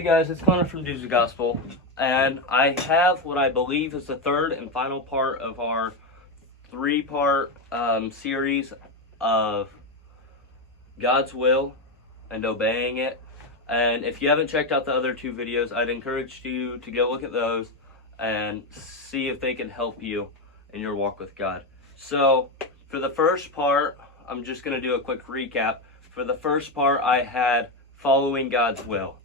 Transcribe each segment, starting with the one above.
Hey guys, it's Connor from D.O.G Gospel, and I have what I believe is the third and final part of our three-part series of God's will and obeying it. And if you haven't checked out the other two videos, I'd encourage you to go look at those and see if they can help you in your walk with God. So for the first part, I'm just going to do a quick recap. For the first part, I had following God's will.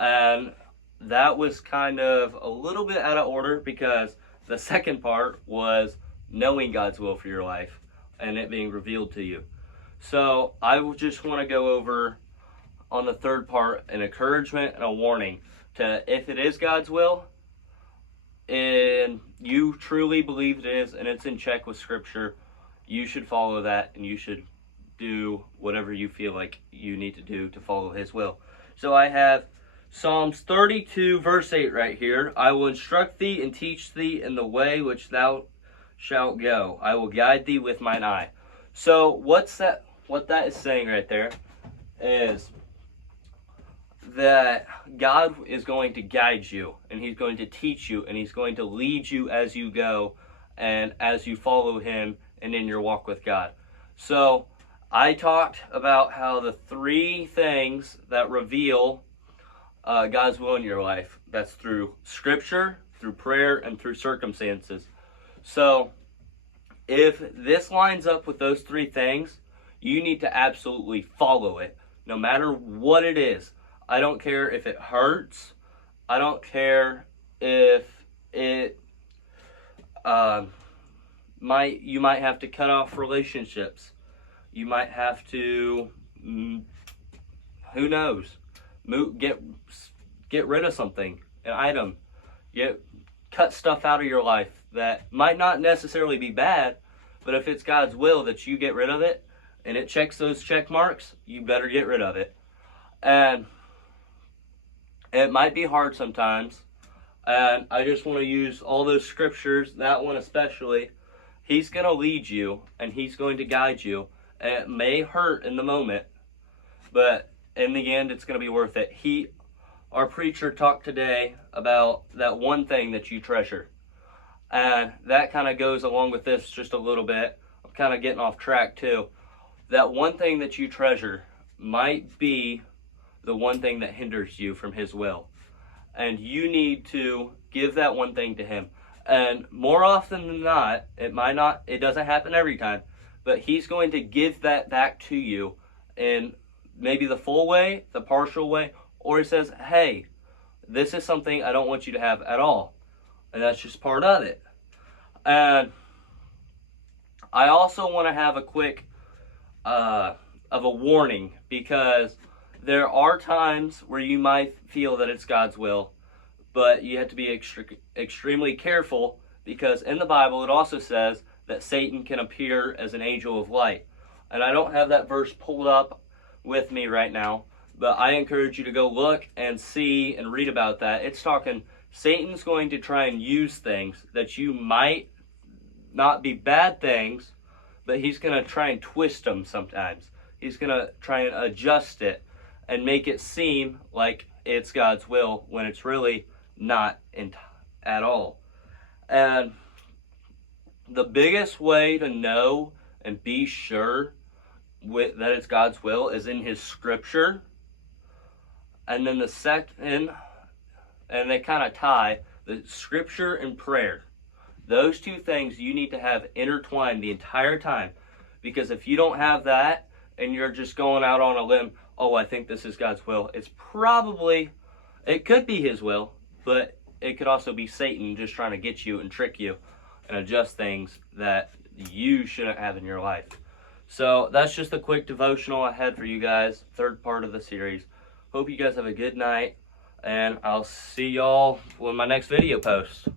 And that was kind of a little bit out of order because the second part was knowing God's will for your life and it being revealed to you. So I just want to go over on the third part an encouragement and a warning to, if it is God's will and you truly believe it is and it's in check with Scripture, you should follow that and you should do whatever you feel like you need to do to follow His will. So I have Psalms 32 verse 8 right here. I will instruct thee and teach thee in the way which thou shalt go. I will guide thee with mine eye. So what that is saying right there is that God is going to guide you and He's going to teach you and He's going to lead you as you go and as you follow Him and in your walk with God. So I talked about how the three things that reveal God's will in your life, that's through Scripture, through prayer, and through circumstances. So if this lines up with those three things, you need to absolutely follow it, no matter what it is. I don't care if it hurts. I don't care if it you might have to cut off relationships. You might have to, who knows, get rid of something, an item. Cut stuff out of your life that might not necessarily be bad, but if it's God's will that you get rid of it and it checks those check marks, you better get rid of it. And it might be hard sometimes, and I just want to use all those scriptures, that one especially. He's going to lead you and He's going to guide you, and it may hurt in the moment, but in the end, it's going to be worth it. Our preacher talked today about that one thing that you treasure. And that kind of goes along with this just a little bit. I'm kind of getting off track too. That one thing that you treasure might be the one thing that hinders you from His will. And you need to give that one thing to Him. And more often than not, it doesn't happen every time, but He's going to give that back to you in maybe the full way, the partial way, or He says, hey, this is something I don't want you to have at all. And that's just part of it. And I also want to have a quick of a warning, because there are times where you might feel that it's God's will, but you have to be extremely careful, because in the Bible it also says that Satan can appear as an angel of light. And I don't have that verse pulled up with me right now, but I encourage you to go look and see and read about that. It's talking Satan's going to try and use things that you might not be bad things, but he's going to try and twist them sometimes. He's going to try and adjust it and make it seem like it's God's will when it's really not at all. And the biggest way to know and be sure that it's God's will is in His Scripture. And then the second, and they kind of tie, the Scripture and prayer. Those two things you need to have intertwined the entire time. Because if you don't have that and you're just going out on a limb, oh, I think this is God's will, it could be His will, but it could also be Satan just trying to get you and trick you and adjust things that you shouldn't have in your life. So that's just a quick devotional I had for you guys, third part of the series. Hope you guys have a good night, and I'll see y'all when my next video posts.